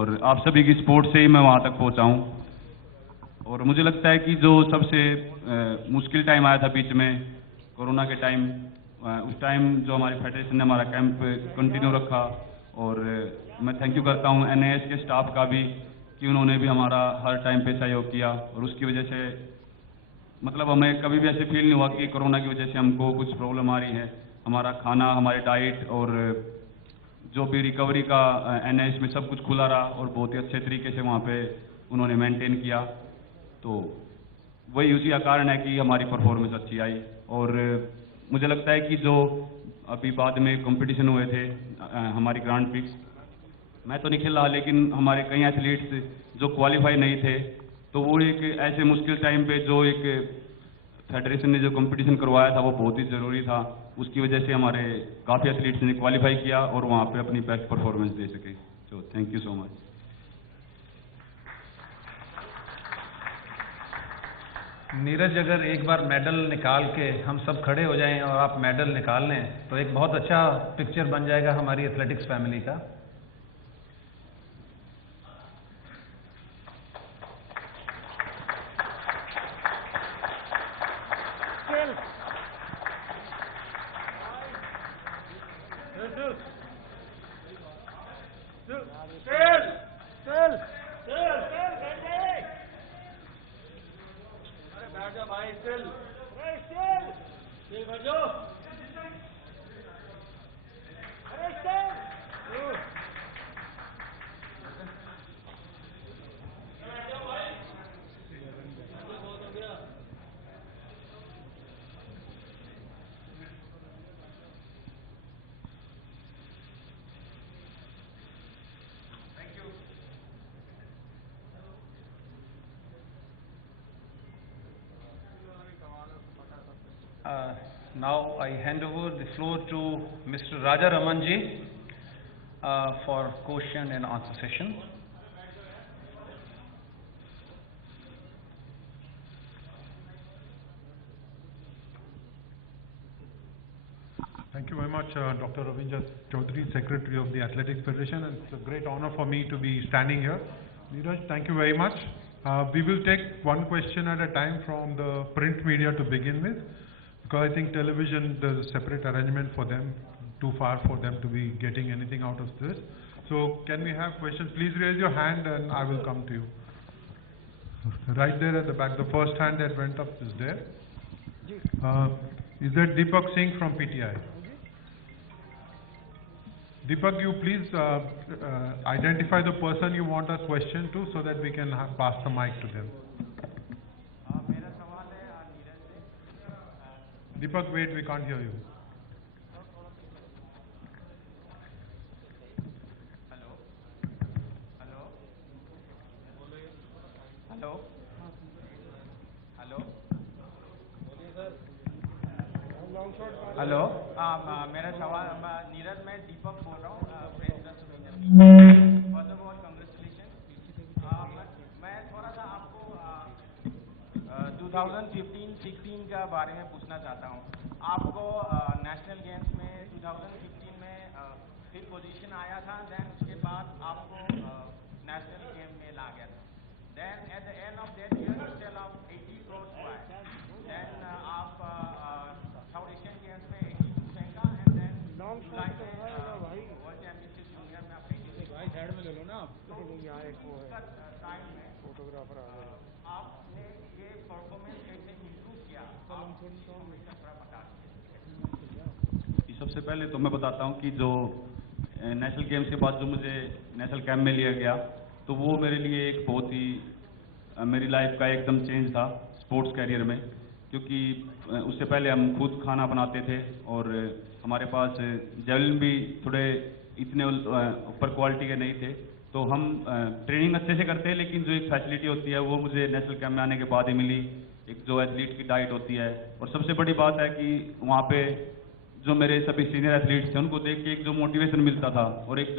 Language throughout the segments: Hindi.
और आप सभी की सपोर्ट से ही मैं वहाँ तक पहुँचा हूँ। और मुझे लगता है कि जो सबसे मुश्किल टाइम आया था बीच में कोरोना के टाइम, उस टाइम जो हमारी फेडरेशन ने हमारा कैंप कंटिन्यू रखा, और मैं थैंक यू करता हूँ NIS के स्टाफ का भी कि उन्होंने भी हमारा हर टाइम पे सहयोग किया। और उसकी वजह से मतलब हमें कभी भी ऐसे फील नहीं हुआ कि कोरोना की वजह से हमको कुछ प्रॉब्लम आ रही है। हमारा खाना, हमारे डाइट और जो भी रिकवरी का NIS में सब कुछ खुला रहा और बहुत ही अच्छे तरीके से वहाँ पे उन्होंने मेंटेन किया। तो वही उसी का कारण है कि हमारी परफॉर्मेंस अच्छी आई। और मुझे लगता है कि जो अभी बाद में कंपटीशन हुए थे हमारी ग्रांड प्रिक्स, मैं तो नहीं खेल रहा, लेकिन हमारे कई एथलीट्स जो क्वालिफाई नहीं थे, तो वो एक ऐसे मुश्किल टाइम पे जो एक फेडरेशन ने जो कंपटीशन करवाया था वो बहुत ही ज़रूरी था। उसकी वजह से हमारे काफ़ी एथलीट्स ने क्वालिफाई किया और वहाँ पे अपनी बेस्ट परफॉर्मेंस दे सके। तो thank you so much. Neeraj, अगर एक बार मेडल निकाल के हम सब खड़े हो जाएं और आप मेडल निकाल लें तो एक बहुत अच्छा पिक्चर बन जाएगा हमारी एथलेटिक्स फैमिली का। Now I hand over the floor to Mr. Raja Ramanji for question and answer session. Thank you very much, Dr. Ravindra Chaudhary, Secretary of the Athletics Federation. And it's a great honor for me to be standing here. Neeraj, thank you very much. We will take one question at a time from the print media to begin with, because I think television, there's a separate arrangement for them, too far for them to be getting anything out of this. So can we have questions? Please raise your hand and I will come to you. Right there at the back, the first hand that went up is there. Is that Deepak Singh from PTI? Deepak, you please identify the person you want a question to so that we can pass the mic to them. Deepak, wait, we can't hear you. Hello, मेरा सवाल, नीरज, मैं दीपक बोल रहा हूँ, president first of all congratulation. मैं थोड़ा सा आपको 2015-16 का बारे में पूछना चाहता हूँ। आपको नेशनल गेम्स में 2015 में 5th पोजीशन आया था, देन उसके बाद आपको नेशनल गेम में ला गया था। Then at the end of that year still आप 80 क्रॉस हुआ है। देन आप साउथ एशियन गेम्स में 82 फेंका, एंड देन जुलाई में वर्ल्ड चैंपियनशिप जूनियर में आप 86 भाई साइड में ले लो ना आप। तो यहाँ एक वो है टाइम में फोटोग्राफर आपने ये परफॉर्मेंस कैसे इंप्रूव किया? सबसे पहले तो मैं बताता हूँ कि जो नेशनल गेम्स के बाद जो मुझे नेशनल कैंप में लिया गया, तो वो मेरे लिए एक बहुत ही मेरी लाइफ का एकदम चेंज था स्पोर्ट्स कैरियर में। क्योंकि उससे पहले हम खुद खाना बनाते थे और हमारे पास जेवलिन भी थोड़े इतने ऊपर क्वालिटी के नहीं थे, तो हम ट्रेनिंग अच्छे से करते हैं, लेकिन जो एक फैसिलिटी होती है वो मुझे नेशनल कैंप में आने के बाद ही मिली। एक जो एथलीट की डाइट होती है, और सबसे बड़ी बात है कि वहाँ पे जो मेरे सभी सीनियर एथलीट्स थे उनको देख के एक जो मोटिवेशन मिलता था और एक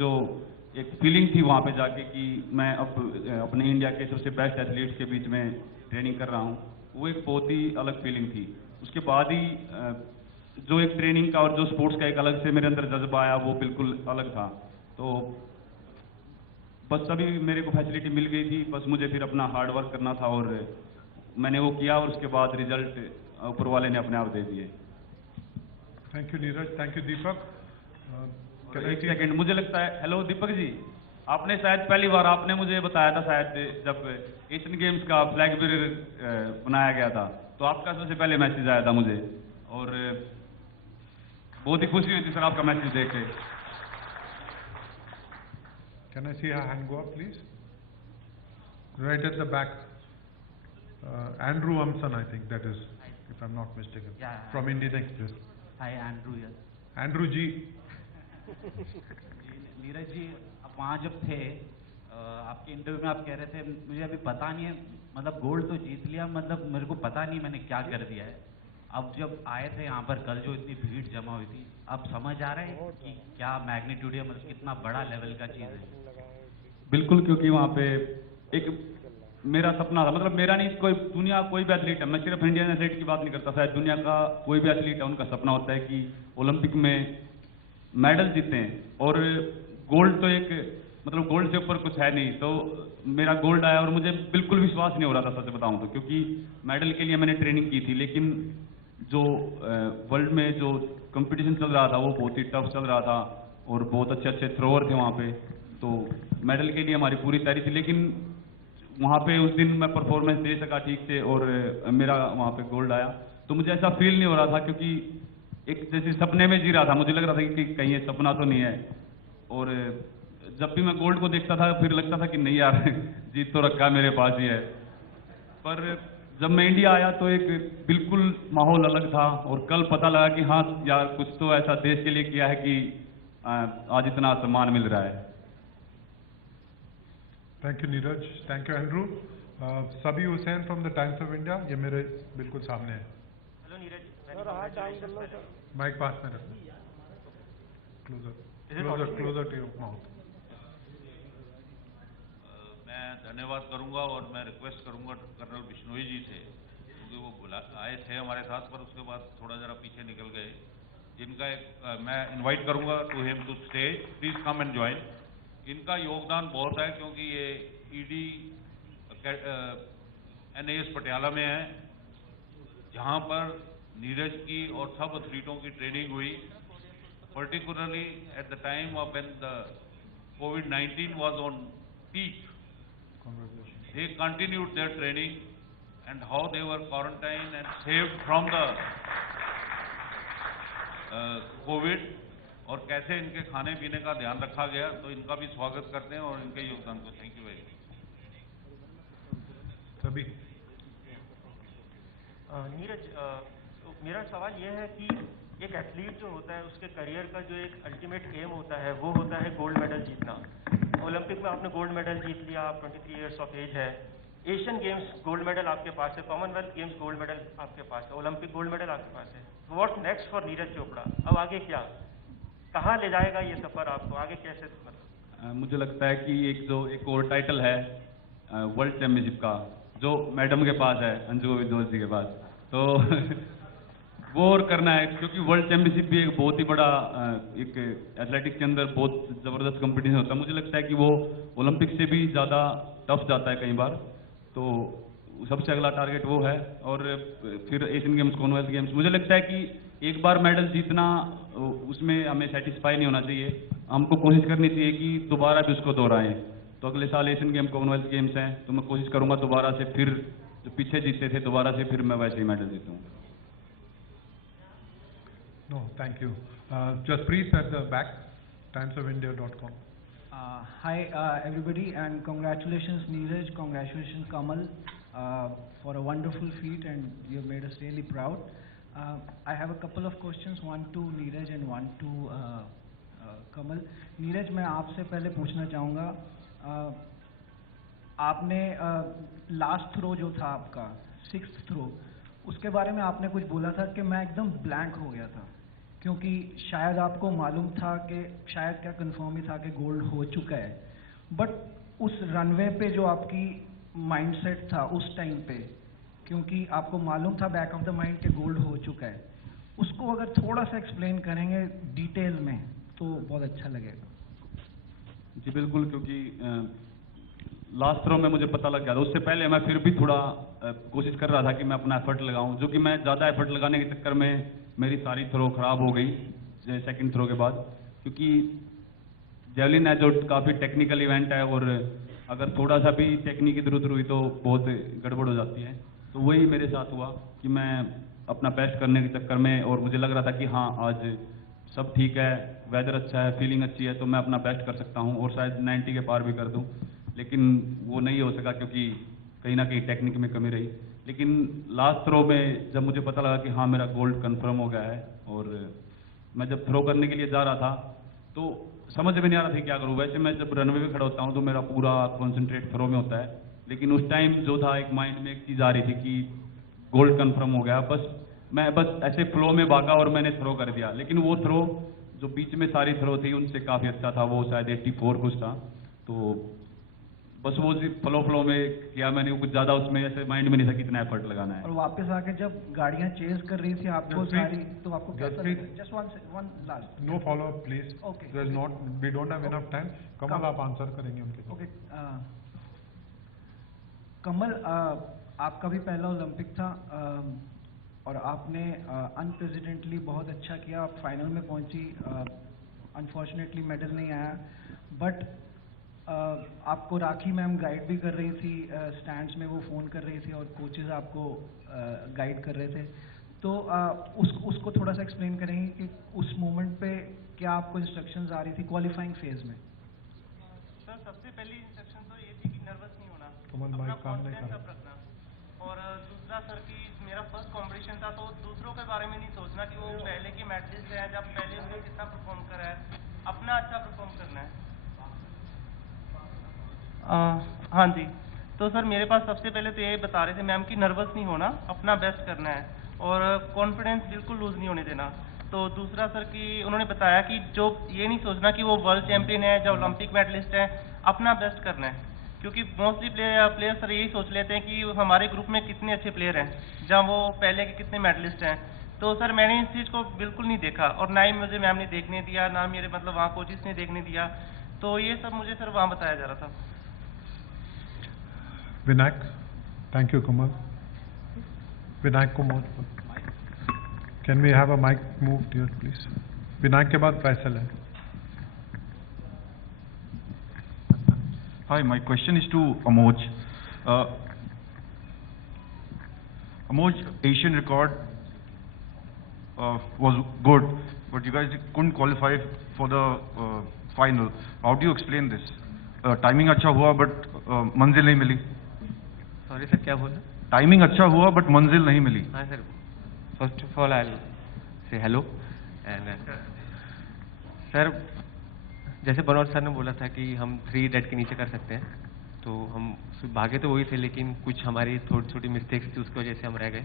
फीलिंग थी वहाँ पे जाके कि मैं अब अपने इंडिया के सबसे बेस्ट एथलीट्स के बीच में ट्रेनिंग कर रहा हूँ, वो एक बहुत ही अलग फीलिंग थी। उसके बाद ही जो एक ट्रेनिंग का और जो स्पोर्ट्स का एक अलग से मेरे अंदर जज्बा आया, वो बिल्कुल अलग था। तो बस अभी मेरे को फैसिलिटी मिल गई थी, बस मुझे फिर अपना हार्ड वर्क करना था और मैंने वो किया और उसके बाद रिजल्ट ऊपर वाले ने अपने आप दे दिए। Thank you, Neeraj. Thank you, Deepak. Can I एक see- सेकंड, मुझे लगता है, हेलो दीपक जी, आपने शायद पहली बार आपने मुझे बताया था शायद जब एशियन गेम्स का फ्लैग बेरर बनाया गया था, तो आपका सबसे पहले मैसेज आया था मुझे और बहुत ही खुशी हुई थी सर आपका मैसेज देख के। Can I see a hand go up, please? Right at the back. Andrew Amson, I think that is, if I'm not mistaken, Yeah. from Indian Express. Hi, Andrew here. Andrew G. Neeraj ji, आप वहाँ जब थे आपके इंटरव्यू में आप कह रहे थे मुझे अभी पता नहीं है, मतलब गोल्ड तो जीत लिया, मतलब मेरे को पता नहीं मैंने क्या कर दिया है। अब जब आए थे यहाँ पर कल जो इतनी भीड़ जमा हुई थी, अब समझ आ रहे हैं कि क्या मैग्नीट्यूड है, मतलब कितना बड़ा लेवल का चीज़ है। बिल्कुल, क्योंकि वहाँ पे एक मेरा सपना था, मतलब मेरा नहीं, कोई दुनिया कोई भी एथलीट है, मैं सिर्फ इंडियन एथलीट की बात नहीं करता, शायद दुनिया का कोई भी एथलीट है उनका सपना होता है कि ओलंपिक में मेडल जीते हैं और गोल्ड तो एक मतलब गोल्ड से ऊपर कुछ है नहीं। तो मेरा गोल्ड आया और मुझे बिल्कुल विश्वास नहीं हो रहा था सच बताऊं तो, क्योंकि मेडल के लिए मैंने ट्रेनिंग की थी, लेकिन जो वर्ल्ड में जो कंपटीशन चल रहा था वो बहुत ही टफ चल रहा था और बहुत अच्छे अच्छे थ्रोअर थे वहाँ पे, तो मेडल के लिए हमारी पूरी तैयारी थी, लेकिन वहाँ पे उस दिन मैं परफॉर्मेंस दे सका ठीक से और मेरा वहाँ पे गोल्ड आया। तो मुझे ऐसा फील नहीं हो रहा था, क्योंकि एक जैसे सपने में जी रहा था, मुझे लग रहा था कि कहीं ये सपना तो नहीं है। और जब भी मैं गोल्ड को देखता था फिर लगता था कि नहीं यार जीत तो रखा मेरे पास ही है। पर जब मैं इंडिया आया तो एक बिल्कुल माहौल अलग था और कल पता लगा कि हाँ यार कुछ तो ऐसा देश के लिए किया है कि आज इतना सम्मान मिल रहा है। Thank you, Neeraj. Thank you, Andrew. Sabi Hussain from the Times of India. ये मेरे बिल्कुल सामने है। हेलो नीरज, माइक पास में रखना। Closer to your mouth. मैं धन्यवाद करूंगा और मैं रिक्वेस्ट करूंगा कर्नल बिश्नोई जी से, क्योंकि वो आए थे हमारे साथ पर उसके बाद थोड़ा जरा पीछे निकल गए, जिनका एक मैं इनवाइट करूंगा to him to stage, please come and join. इनका योगदान बहुत है क्योंकि ये ईडी NAS पटियाला में है, जहां पर नीरज की और सब एथलीटों की ट्रेनिंग हुई, particularly at the time of when the COVID-19 was on peak. They continued their training and how they were quarantined and saved from the COVID, और कैसे इनके खाने पीने का ध्यान रखा गया, तो इनका भी स्वागत करते हैं और इनके योगदान को थैंक यू वेरी मच। सभी नीरज, तो मेरा सवाल यह है कि एक एथलीट जो होता है उसके करियर का जो एक अल्टीमेट एम होता है वो होता है गोल्ड मेडल जीतना। ओलंपिक में आपने गोल्ड मेडल जीत लिया, आप 23 इयर्स ऑफ एज है, एशियन गेम्स गोल्ड मेडल आपके पास है, कॉमनवेल्थ गेम्स गोल्ड मेडल आपके पास है, ओलंपिक गोल्ड मेडल आपके पास है। What's next for Neeraj Chopra? अब आगे क्या, कहाँ ले जाएगा ये सफर आपको, आगे कैसे? मुझे लगता है कि एक और टाइटल है वर्ल्ड चैंपियनशिप का, जो मैडम के पास है, अंजू गोविंद जी के पास, तो वो और करना है, क्योंकि वर्ल्ड चैंपियनशिप भी एक बहुत ही बड़ा एक एथलेटिक्स के अंदर बहुत ज़बरदस्त कंपटीशन होता है। मुझे लगता है कि वो ओलंपिक से भी ज़्यादा टफ जाता है कई बार, तो सबसे अगला टारगेट वो है। और फिर एशियन गेम्स, कॉमनवेल्थ गेम्स, मुझे लगता है कि एक बार मेडल जीतना उसमें हमें सेटिस्फाई नहीं होना चाहिए, हमको कोशिश करनी चाहिए कि दोबारा भी उसको दोहराएं। तो अगले साल एशियन गेम, कॉमनवेल्थ गेम्स हैं, तो मैं कोशिश करूंगा दोबारा से, फिर जो पीछे जीते थे दोबारा से फिर मैं वैसे ही medal जीतूँ। No, thank you. Jaspreet at the back, timesofIndia.com. Hi everybody, and congratulations Neeraj, congratulations Kamal for a wonderful feat, and you have made us really proud. I have a couple of questions, one to Neeraj and one to Kamal. Neeraj, मैं आपसे पहले पूछना चाहूँगा, आपने लास्ट थ्रो जो था आपका 6th थ्रो, उसके बारे में आपने कुछ बोला था कि मैं एकदम ब्लैंक हो गया था, क्योंकि शायद आपको मालूम था कि शायद क्या कंफर्म ही था कि गोल्ड हो चुका है, बट उस रनवे पे जो आपकी माइंडसेट था उस टाइम पे, क्योंकि आपको मालूम था बैक ऑफ द माइंड कि गोल्ड हो चुका है, उसको अगर थोड़ा सा एक्सप्लेन करेंगे डिटेल में तो बहुत अच्छा लगेगा। जी बिल्कुल, क्योंकि लास्ट थ्रो में मुझे पता लग गया था। उससे पहले मैं फिर भी थोड़ा कोशिश कर रहा था कि मैं अपना एफर्ट लगाऊं, जो कि मैं ज़्यादा एफर्ट लगाने के चक्कर में मेरी सारी थ्रो खराब हो गई सेकंड थ्रो के बाद। क्योंकि जेवलिन है जो काफ़ी टेक्निकल इवेंट है, और अगर थोड़ा सा भी टेक्निक इधर उधर हुई तो बहुत गड़बड़ हो जाती है। तो वही मेरे साथ हुआ कि मैं अपना बेस्ट करने के चक्कर में, और मुझे लग रहा था कि हाँ आज सब ठीक है, वेदर अच्छा है, फीलिंग अच्छी है, तो मैं अपना बेस्ट कर सकता हूँ और शायद 90 के पार भी कर दूँ। लेकिन वो नहीं हो सका क्योंकि कहीं ना कहीं टेक्निक में कमी रही। लेकिन लास्ट थ्रो में जब मुझे पता लगा कि हाँ मेरा गोल्ड कंफर्म हो गया है, और मैं जब थ्रो करने के लिए जा रहा था तो समझ में नहीं आ रहा था क्या करूँ। वैसे मैं जब रनवे पे खड़ा होता हूँ तो मेरा पूरा कॉन्सेंट्रेट थ्रो में होता है, लेकिन उस टाइम जो था एक माइंड में एक चीज़ आ रही थी कि गोल्ड कंफर्म हो गया। मैं ऐसे फ्लो में भागा और मैंने थ्रो कर दिया। लेकिन वो थ्रो जो बीच में सारी थ्रो थी उनसे काफ़ी अच्छा था, वो शायद 84 कुछ था। तो बस वो फ्लो में किया मैंने, कुछ ज़्यादा उसमें ऐसे माइंड में नहीं था कितना एफर्ट लगाना है। और वापस आके जब गाड़ियां चेज कर रही थी आपको Jaspreet, सारी, तो आपको कैसा Jaspreet. लगा? Just one last. No follow up, please. Okay. We don't have enough time. कमल आप आंसर करेंगे उनके। ओके, कमल, आपका भी पहला ओलंपिक था, और आपने अनप्रेसिडेंटली बहुत अच्छा किया, आप फाइनल में पहुंची। अनफॉर्चुनेटली मेडल नहीं आया, बट आपको राखी मैम गाइड भी कर रही थी, स्टैंड्स में वो फ़ोन कर रही थी और कोचेस आपको गाइड कर रहे थे। तो उसको थोड़ा सा एक्सप्लेन करेंगे कि उस मोमेंट पे क्या आपको इंस्ट्रक्शंस आ रही थी क्वालिफाइंग फेज में? सर सबसे पहली इंस्ट्रक्शन तो ये थी कि नर्वस नहीं होना, कमल अपना भाई काम नहीं कॉन्फिडेंस कर अप रखना। और दूसरा सर कि मेरा फर्स्ट कंपटीशन था, तो दूसरों के बारे में नहीं सोचना कि वो पहले के मेडलिस्ट हैं, जब पहले उन्होंने कितना परफॉर्म करा है, अपना अच्छा परफॉर्म करना है। हाँ जी, तो सर मेरे पास सबसे पहले तो ये बता रहे थे मैम कि नर्वस नहीं होना, अपना बेस्ट करना है और कॉन्फिडेंस बिल्कुल लूज नहीं होने देना। तो दूसरा सर कि उन्होंने बताया कि जो ये नहीं सोचना कि वो वर्ल्ड चैंपियन है, जो ओलंपिक मेडलिस्ट है, अपना बेस्ट करना है। क्योंकि मोस्टली प्लेयर सर यही सोच लेते हैं कि हमारे ग्रुप में कितने अच्छे प्लेयर हैं, जहाँ वो पहले के कितने मेडलिस्ट हैं। तो सर मैंने इस चीज़ को बिल्कुल नहीं देखा, और ना ही मुझे मैम ने देखने दिया, ना मेरे मतलब वहाँ कोचिस ने देखने दिया। तो ये सब मुझे सर वहाँ बताया जा रहा था। Vinayak, thank you Kamal. विनायक को मोड, can we have a mic move here please? Vinayak के बाद फैसल है। Hi, my question is to Amoj. Amoj, Asian record was good, but you guys couldn't qualify for the final. How do you explain this? Timing अच्छा हुआ, but मंजिल नहीं मिली. सॉरी सर, क्या बोला? टाइमिंग अच्छा हुआ, but मंजिल नहीं मिली. हाँ sir, first of all I से हेलो एंड सर, जैसे बनोट सर ने बोला था कि हम 3 डेड के नीचे कर सकते हैं, तो हम भागे तो वही थे, लेकिन कुछ हमारी थोड़ी छोटी मिस्टेक्स थी, उसकी वजह से हम रह गए।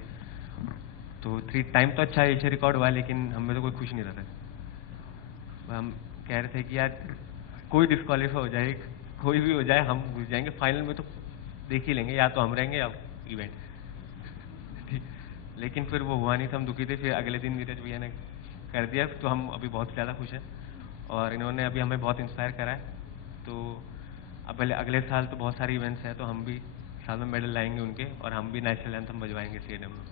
तो 3 टाइम तो अच्छा एशिया रिकॉर्ड हुआ, लेकिन हमें तो कोई खुश नहीं रहता। हम कह रहे थे कि यार कोई डिस्क्वालीफाई हो जाए, कोई भी हो जाए, हम घुस जाएंगे फाइनल में, तो देख ही लेंगे, या तो हम रहेंगे या इवेंट, ठीक। लेकिन फिर वो हुआ नहीं था, हम दुखी थे। फिर अगले दिन नीरज भैया ने कर दिया, तो हम अभी बहुत ज़्यादा खुश हैं, और इन्होंने अभी हमें बहुत इंस्पायर करा है। तो अब अगले साल तो बहुत सारे इवेंट्स हैं, तो हम भी साल में मेडल लाएंगे उनके, और हम भी नेशनल एंथम बजवाएंगे स्टेडियम में।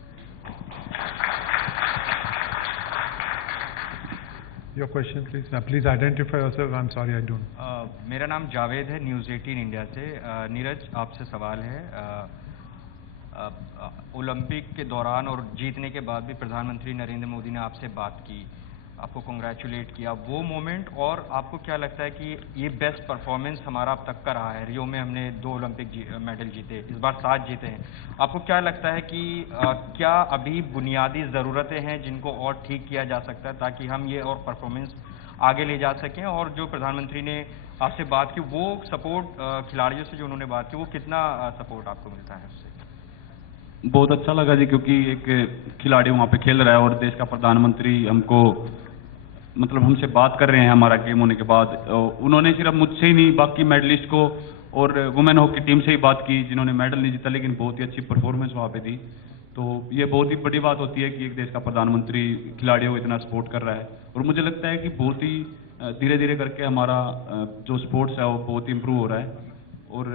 Your question please, please identify yourself. I am sorry, I don't. मेरा नाम जावेद है, न्यूज़ 18 इंडिया से। नीरज, आपसे सवाल है, ओलंपिक के दौरान और जीतने के बाद भी प्रधानमंत्री नरेंद्र मोदी ने आपसे बात की, आपको कंग्रेचुलेट किया, वो मोमेंट, और आपको क्या लगता है कि ये बेस्ट परफॉर्मेंस हमारा अब तक का रहा है? रियो में हमने 2 ओलंपिक मेडल जीते, इस बार 7 जीते हैं। आपको क्या लगता है कि क्या अभी बुनियादी ज़रूरतें हैं जिनको और ठीक किया जा सकता है, ताकि हम ये और परफॉर्मेंस आगे ले जा सकें? और जो प्रधानमंत्री ने आपसे बात की, वो सपोर्ट खिलाड़ियों से जो उन्होंने बात की, वो कितना सपोर्ट आपको मिलता है उससे? बहुत अच्छा लगा जी, क्योंकि एक खिलाड़ी वहाँ पे खेल रहा है और देश का प्रधानमंत्री हमको मतलब हमसे बात कर रहे हैं हमारा गेम होने के बाद। उन्होंने सिर्फ मुझसे ही नहीं, बाकी मेडलिस्ट को और वुमेन हॉकी टीम से ही बात की, जिन्होंने मेडल नहीं जीता लेकिन बहुत ही अच्छी परफॉर्मेंस वहाँ पे दी। तो ये बहुत ही बड़ी बात होती है कि एक देश का प्रधानमंत्री खिलाड़ियों को इतना सपोर्ट कर रहा है। और मुझे लगता है कि बहुत ही धीरे धीरे करके हमारा जो स्पोर्ट्स है वो बहुत इम्प्रूव हो रहा है। और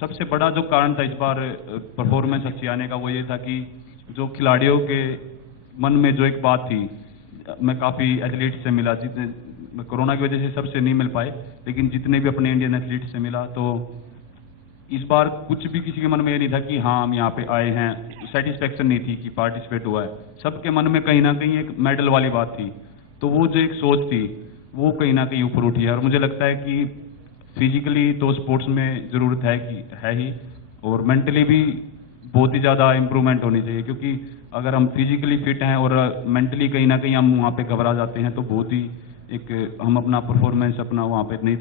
सबसे बड़ा जो कारण था इस बार परफॉर्मेंस अच्छी आने का वो ये था कि जो खिलाड़ियों के मन में जो एक बात थी, मैं काफ़ी एथलीट से मिला, जितने कोरोना की वजह से सबसे नहीं मिल पाए, लेकिन जितने भी अपने इंडियन एथलीट से मिला, तो इस बार कुछ भी किसी के मन में ये नहीं था कि हाँ हम यहाँ पे आए हैं, सेटिस्फेक्शन नहीं थी कि पार्टिसिपेट हुआ है। सबके मन में कहीं ना कहीं एक मेडल वाली बात थी, तो वो जो एक सोच थी वो कहीं ना कहीं ऊपर उठी है। और मुझे लगता है कि फिजिकली तो स्पोर्ट्स में ज़रूरत है कि है ही, और मेंटली भी बहुत ही ज़्यादा इम्प्रूवमेंट होनी चाहिए, क्योंकि अगर हम फिजिकली फिट हैं और मेंटली कहीं ना कहीं हम वहाँ पे घबरा जाते हैं तो बहुत ही एक हम अपना परफॉर्मेंस अपना वहाँ पे नहीं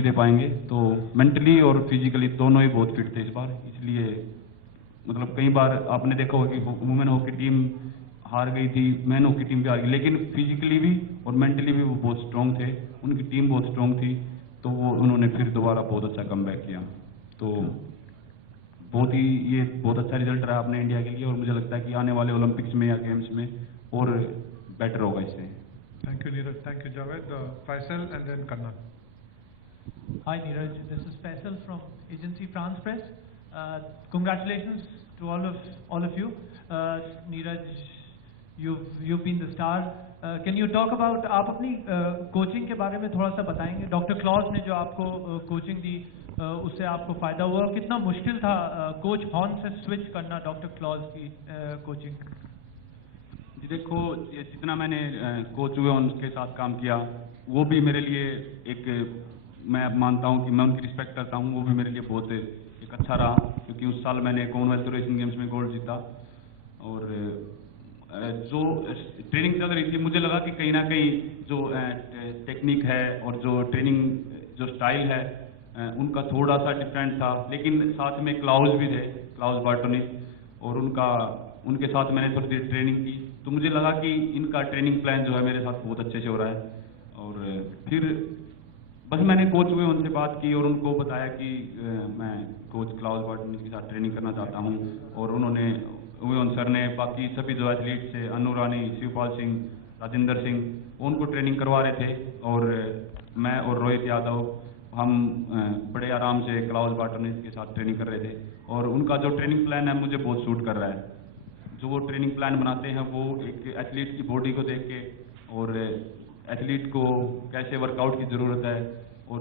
दे पाएंगे। तो मेंटली और फिजिकली दोनों ही बहुत फिट थे इस बार, इसलिए मतलब कई बार आपने देखा होगा कि वुमेन हॉकी टीम हार गई थी, मैन हॉकी टीम भी हार गई, लेकिन फिजिकली भी और मेंटली भी वो बहुत स्ट्रॉन्ग थे, उनकी टीम बहुत स्ट्रॉन्ग थी, तो वो उन्होंने फिर दोबारा बहुत अच्छा कमबैक किया। तो ये बहुत अच्छा रिजल्ट रहा अपने इंडिया के लिए, और मुझे लगता है कि आने वाले ओलंपिक्स में या गेम्स में और बेटर होगा इससे। Thank you, Neeraj. Thank you, Javed. Faisal and then Kannan. Hi, Neeraj. This is Faisal from Agency France Press. Congratulations to all of you. Neeraj, you've been the star. Can you talk about आप अपनी कोचिंग के बारे में थोड़ा सा बताएंगे? डॉक्टर क्लॉज ने जो आपको कोचिंग दी उससे आपको फायदा हुआ? कितना मुश्किल था कोच हॉर्न से स्विच करना डॉक्टर क्लॉज की कोचिंग? जी देखो, जितना मैंने कोच हुए उनके साथ काम किया, वो भी मेरे लिए एक, मैं मानता हूँ कि मैं उनकी रिस्पेक्ट करता हूँ, वो भी मेरे लिए बहुत एक अच्छा रहा, क्योंकि उस साल मैंने कॉमनवेल्थ और एशियन गेम्स में गोल्ड जीता। और जो ट्रेनिंग चल रही थी, मुझे लगा कि कहीं ना कहीं जो टेक्निक है और जो ट्रेनिंग जो स्टाइल है उनका थोड़ा सा डिफरेंट था, लेकिन साथ में क्लाउज भी थे, क्लाउज बार्टोनिक, और उनके साथ मैंने थोड़ी देर ट्रेनिंग की, तो मुझे लगा कि इनका ट्रेनिंग प्लान जो है मेरे साथ बहुत अच्छे से हो रहा है। और फिर बस मैंने कोच हुए उनसे बात की और उनको बताया कि मैं कोच क्लाउज बार्टोनिक के साथ ट्रेनिंग करना चाहता हूँ, और उन सर ने बाकी सभी जो एथलीट से, अनु रानी, शिवपाल सिंह, राजेंद्र सिंह, उनको ट्रेनिंग करवा रहे थे, और मैं और रोहित यादव हम बड़े आराम से क्लाउज बार्टोनिक के साथ ट्रेनिंग कर रहे थे। और उनका जो ट्रेनिंग प्लान है मुझे बहुत सूट कर रहा है। जो वो ट्रेनिंग प्लान बनाते हैं वो एक एथलीट की बॉडी को देख के, और एथलीट को कैसे वर्कआउट की ज़रूरत है, और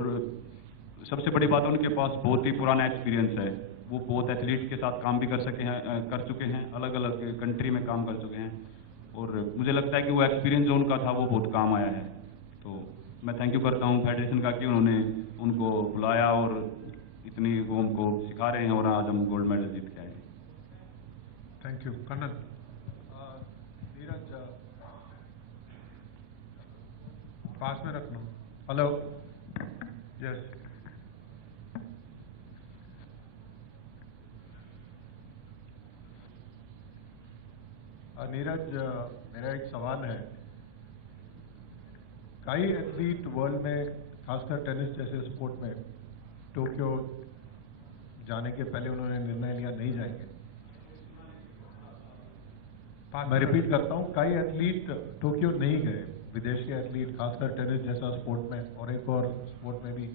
सबसे बड़ी बात उनके पास बहुत ही पुराना एक्सपीरियंस है, वो बहुत एथलीट के साथ काम भी कर चुके हैं, अलग अलग कंट्री में काम कर चुके हैं, और मुझे लगता है कि वो एक्सपीरियंस जो उनका था वो बहुत काम आया है। तो मैं थैंक यू करता हूँ फेडरेशन का कि उन्होंने उनको बुलाया और इतनी वो हमको सिखा रहे हैं, और आज हम गोल्ड मेडल जीत के आए। Thank you. Kannan. Neeraj, पास में रखना. Hello. Yes. नीरज, मेरा एक सवाल है। कई एथलीट वर्ल्ड में, खासकर टेनिस जैसे स्पोर्ट में, टोक्यो जाने के पहले उन्होंने निर्णय लिया नहीं जाएंगे। मैं रिपीट करता हूँ, कई एथलीट टोक्यो नहीं गए, विदेश के एथलीट, खासकर टेनिस जैसा स्पोर्ट में और एक और स्पोर्ट में भी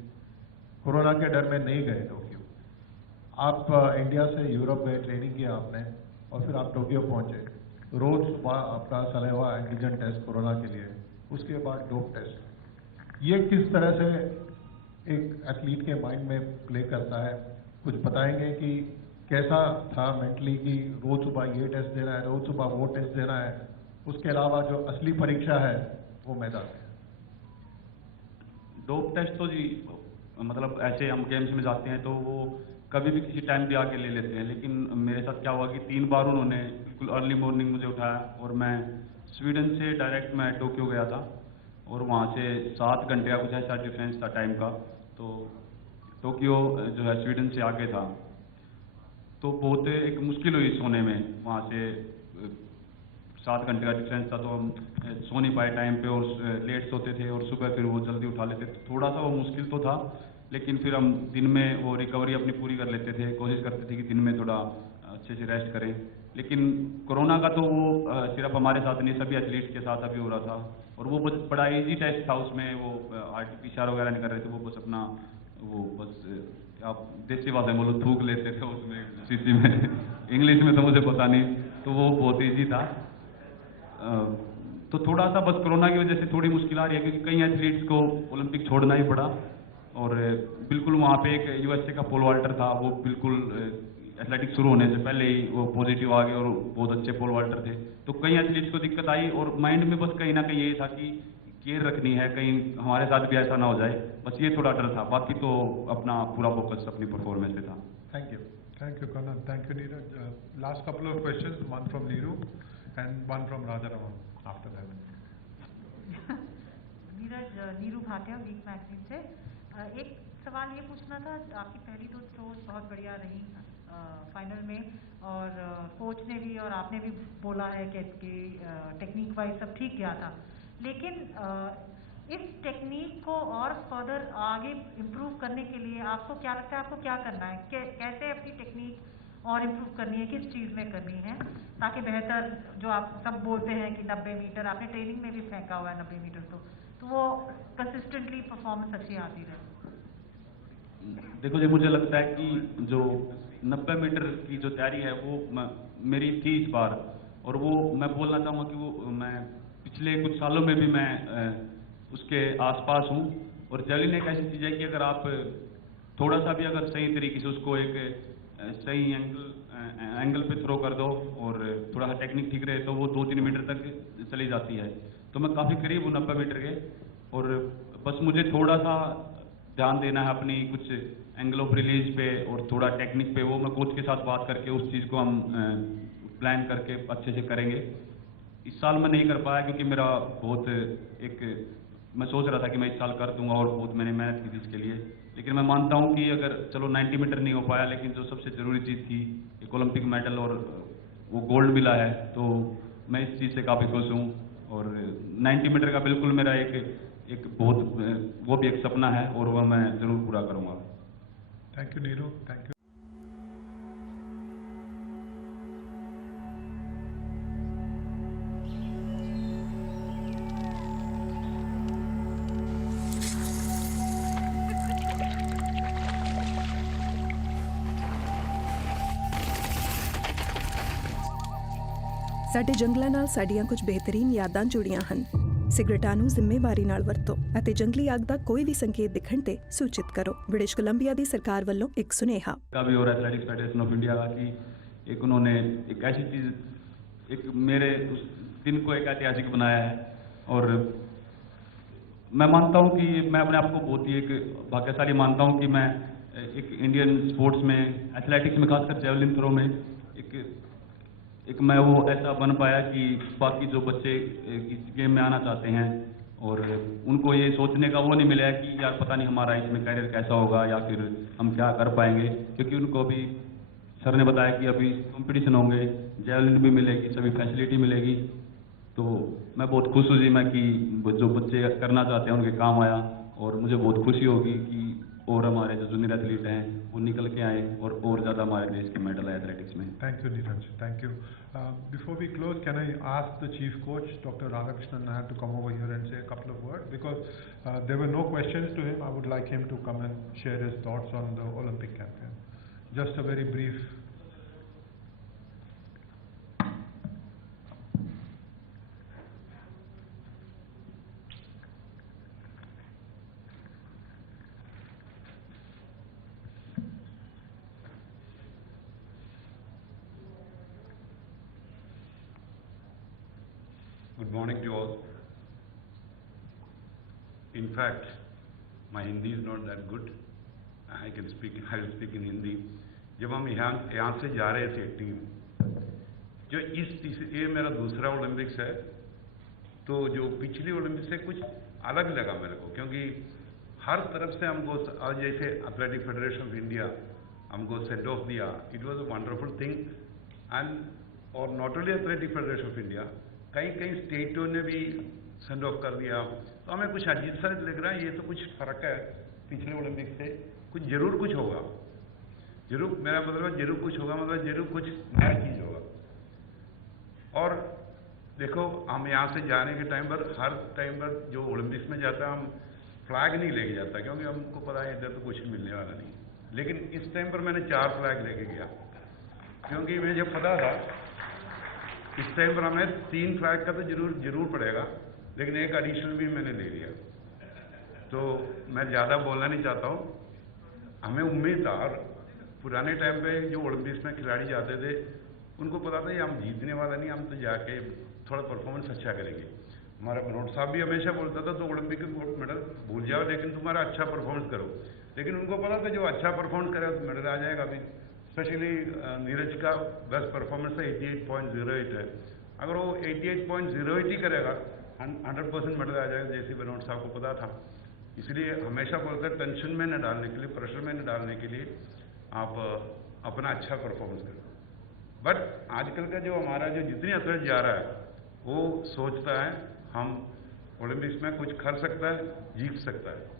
कोरोना के डर में नहीं गए टोक्यो। आप इंडिया से यूरोप गए, ट्रेनिंग किया आपने, और फिर आप टोक्यो पहुंचे। रोज सुबह आपका सलेवा एंटीजन टेस्ट कोरोना के लिए, उसके बाद डोप टेस्ट। ये किस तरह से एक एथलीट के माइंड में प्ले करता है? कुछ बताएंगे कि कैसा था मेंटली कि रोज सुबह ये टेस्ट देना है, रोज सुबह वो टेस्ट देना है, उसके अलावा जो असली परीक्षा है वो मैदान में। डोप टेस्ट तो जी मतलब ऐसे हम गेम्स में जाते हैं तो वो कभी भी किसी टाइम भी आके ले लेते हैं, लेकिन मेरे साथ क्या हुआ कि 3 बार उन्होंने बिल्कुल अर्ली मॉर्निंग मुझे उठाया, और मैं स्वीडन से डायरेक्ट मैं टोक्यो गया था, और वहाँ से 7 घंटे का कुछ ऐसा डिफरेंस था टाइम का। तो टोक्यो जो है स्वीडन से आगे था, तो बहुत एक मुश्किल हुई सोने में। वहाँ से 7 घंटे का डिफरेंस था, तो हम सो नहीं पाए टाइम पे, और लेट सोते थे, और सुबह फिर वो जल्दी उठा लेते थे। थोड़ा सा वो मुश्किल तो था, लेकिन फिर हम दिन में वो रिकवरी अपनी पूरी कर लेते थे, कोशिश करते थे कि दिन में थोड़ा अच्छे से रेस्ट करें। लेकिन कोरोना का तो वो सिर्फ हमारे साथ नहीं, सभी एथलीट्स के साथ अभी हो रहा था, और वो बड़ा इजी टेस्ट था, उसमें वो RT-PCR वगैरह नहीं कर रहे थे, वो बस अपना वो बस आप देसी भाषा में बोलो थूक लेते थे उसमें शीशी में इंग्लिश में तो मुझे पता नहीं, तो वो बहुत ईजी था। तो थोड़ा सा बस कोरोना की वजह से थोड़ी मुश्किल आ रही है, क्योंकि कई एथलीट्स को ओलंपिक छोड़ना ही पड़ा, और बिल्कुल वहाँ पे एक USA का पोल वाल्टर था, वो बिल्कुल एथलेटिक्स शुरू होने से पहले ही वो पॉजिटिव आ गए, और बहुत अच्छे पोल वाल्टर थे। तो कई एथलीट्स को दिक्कत आई, और माइंड में बस कहीं ना कहीं यही था कि केयर रखनी है, कहीं हमारे साथ भी ऐसा ना हो जाए, बस ये थोड़ा डर था, बाकी तो अपना पूरा फोकस अपनी परफॉर्मेंस पे था। Thank you. Thank you, Kanan. Thank you, Neeraj. Last couple of questions, one from Neeru and one from Rajaraman after that. Neeraj, Neeru Bhatia, Week magazine से एक सवाल ये पूछना था, आपकी पहली तो थ्रोज बहुत बढ़िया रही फाइनल में, और कोच ने भी और आपने भी बोला है कि टेक्निक वाइज सब ठीक गया था, लेकिन इस टेक्निक को और फर्दर आगे इम्प्रूव करने के लिए आपको क्या लगता है, आपको क्या करना है, कैसे अपनी टेक्निक और इम्प्रूव करनी है, किस चीज़ में करनी है, ताकि बेहतर, जो आप सब बोलते हैं कि 90 मीटर आपने ट्रेनिंग में भी फेंका हुआ है 90 मीटर, तो वो कंसिस्टेंटली परफॉर्मेंस अच्छी आती रहे। देखो जी, मुझे लगता है कि जो 90 मीटर की जो तैयारी है वो मेरी थी इस बार, और वो मैं बोलना चाहूँगा कि वो मैं पिछले कुछ सालों में भी मैं उसके आसपास हूँ। और जेवलिन एक ऐसी चीज़ है कि अगर आप थोड़ा सा भी अगर सही तरीके से उसको एक सही एंगल पे थ्रो कर दो और थोड़ा सा टेक्निक ठीक रहे, तो वो 2-3 मीटर तक चली जाती है। तो मैं काफ़ी करीब हूँ 90 मीटर के, और बस मुझे थोड़ा सा ध्यान देना है अपनी कुछ एंगल ऑफ रिलीज पे और थोड़ा टेक्निक पे, वो मैं कोच के साथ बात करके उस चीज़ को हम प्लान करके अच्छे से करेंगे। इस साल मैं नहीं कर पाया क्योंकि मेरा बहुत मैं सोच रहा था कि मैं इस साल कर दूंगा, और बहुत मैंने मेहनत की थी इसके लिए, लेकिन मैं मानता हूं कि अगर चलो 90 मीटर नहीं हो पाया, लेकिन जो सबसे ज़रूरी चीज़ थी एक ओलंपिक मेडल और वो गोल्ड मिला है, तो मैं इस चीज़ से काफ़ी खुश हूँ। और 90 मीटर का बिल्कुल मेरा एक बहुत वो भी एक सपना है, और वह मैं ज़रूर पूरा करूँगा। Thank you Neeru, thank you. ਸਾਡੇ ਜੰਗਲਾਂ ਨਾਲ ਸਾਡੀਆਂ ਕੁਝ ਬਿਹਤਰੀਨ ਯਾਦਾਂ ਜੁੜੀਆਂ ਹਨ। ਸਿਗਰਟਾਂ ਨੂੰ ਜ਼ਿੰਮੇਵਾਰੀ ਨਾਲ ਵਰਤੋ ਅਤੇ ਜੰਗਲੀ ਅੱਗ ਦਾ ਕੋਈ ਵੀ ਸੰਕੇਤ ਦਿਖਣ ਤੇ ਸੂਚਿਤ ਕਰੋ। ਬ੍ਰਿਟਿਸ਼ ਕੋਲੰਬੀਆ ਦੀ ਸਰਕਾਰ ਵੱਲੋਂ ਇੱਕ ਸੁਨੇਹਾ। का भी हो रहा है एथलेटिक्स फेडरेशन ऑफ इंडिया का कि एक उन्होंने एक ऐसी चीज़, एक मेरे उस दिन को एक ऐतिहासिक बनाया है, और मैं मानता हूँ कि मैं अपने आप को बहुत ही एक भाग्यशाली मानता हूँ कि मैं एक इंडियन स्पोर्ट्स में, एथलेटिक्स में, खासकर जेवलिन थ्रो में एक मैं वो ऐसा बन पाया कि बाकी जो बच्चे इस गेम में आना चाहते हैं और उनको ये सोचने का वो नहीं मिला है कि यार पता नहीं हमारा इसमें करियर कैसा होगा या फिर हम क्या कर पाएंगे, क्योंकि उनको अभी सर ने बताया कि अभी कंपटीशन होंगे, जेवलिन भी मिलेगी, सभी फैसिलिटी मिलेगी। तो मैं बहुत खुश हूँ जी मैं कि जो बच्चे करना चाहते हैं उनके काम आया, और मुझे बहुत खुशी होगी कि और हमारे जो जूनियर एथलीट हैं वो निकल के आए और ज़्यादा हमारे देश के मेडल है एथलेटिक्स में। Thank you Neeraj, thank you. Before we close, can I ask the chief coach, Dr. Radhakrishnan Nair, to come over here and say a couple of words, because there were no questions to him. I would like him to come and share his thoughts on the Olympic campaign. Just a very brief. Good morning to all. In fact, my Hindi is not that good. I will speak in Hindi. जब हम यहाँ से जा रहे थे टीम, जो ये मेरा दूसरा ओलंपिक्स है, तो जो पिछली ओलंपिक्स से कुछ अलग लगा मेरे को, क्योंकि हर तरफ से हमको, आज जैसे एथलेटिक फेडरेशन ऑफ इंडिया हमको सेंड ऑफ दिया, it was a wonderful thing. And और not only athletic federation of India, कई स्टेटों ने भी सेंड ऑफ कर दिया, तो हमें कुछ अजीब सा लग रहा है, ये तो कुछ फर्क है पिछले ओलंपिक से, कुछ जरूर कुछ होगा। जरूर, मेरा मतलब है जरूर कुछ होगा, मतलब जरूर कुछ नया चीज़ होगा। और देखो, हम यहाँ से जाने के टाइम पर, हर टाइम पर जो ओलंपिक्स में जाता है, हम फ्लैग नहीं लेके जाता, क्योंकि हमको पता है इधर तो कुछ मिलने वाला नहीं। लेकिन इस टाइम पर मैंने 4 फ्लैग लेके गया, क्योंकि मुझे पता था इस टाइम पर हमें 3 फ्लैग का तो जरूर पड़ेगा, लेकिन एक एडिशनल भी मैंने ले लिया। तो मैं ज़्यादा बोलना नहीं चाहता हूँ। हमें उम्मीद था, और पुराने टाइम पे जो ओलंपिक्स में खिलाड़ी जाते थे, उनको पता था ये हम जीतने वाला नहीं, हम तो जाके थोड़ा परफॉर्मेंस अच्छा करेंगे। हमारा बनोट साहब भी हमेशा बोलता था, तो ओलंपिक गोल्ड मेडल भूल जाओ, लेकिन तुम्हारा अच्छा परफॉर्मेंस करो। लेकिन उनको पता था जो अच्छा परफॉर्मेंस करेगा तो मेडल आ जाएगा। अभी स्पेशली नीरज का बेस्ट परफॉर्मेंस है 88.08 है। अगर वो 88.08 ही करेगा 100% मेडल आ जाएगा, जैसे बनोट साहब को पता था। इसलिए हमेशा बोलते हैं टेंशन में न डालने के लिए, प्रेशर में न डालने के लिए आप अपना अच्छा परफॉर्मेंस करो। बट आजकल का जो हमारा जो जितनी एथलीट जा रहा है, वो सोचता है हम ओलंपिक्स में कुछ कर सकता है, जीत सकता है।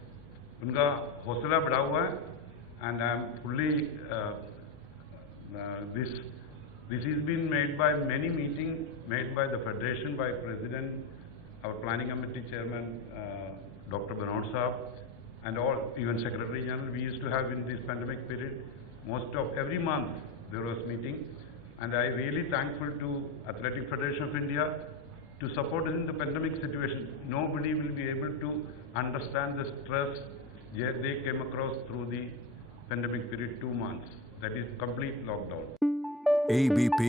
उनका हौसला बढ़ा हुआ है, and I am fully this is been made by many meetings made by the federation, by president, our planning committee chairman, Dr. Banod Saab, and all, even secretary general. We used to have in this pandemic period, most of every month there was meeting, and I really thankful to Athletic Federation of India to support us in the pandemic situation. Nobody will be able to understand the stress they came across through the pandemic period, 2 months. That is complete lockdown. ABP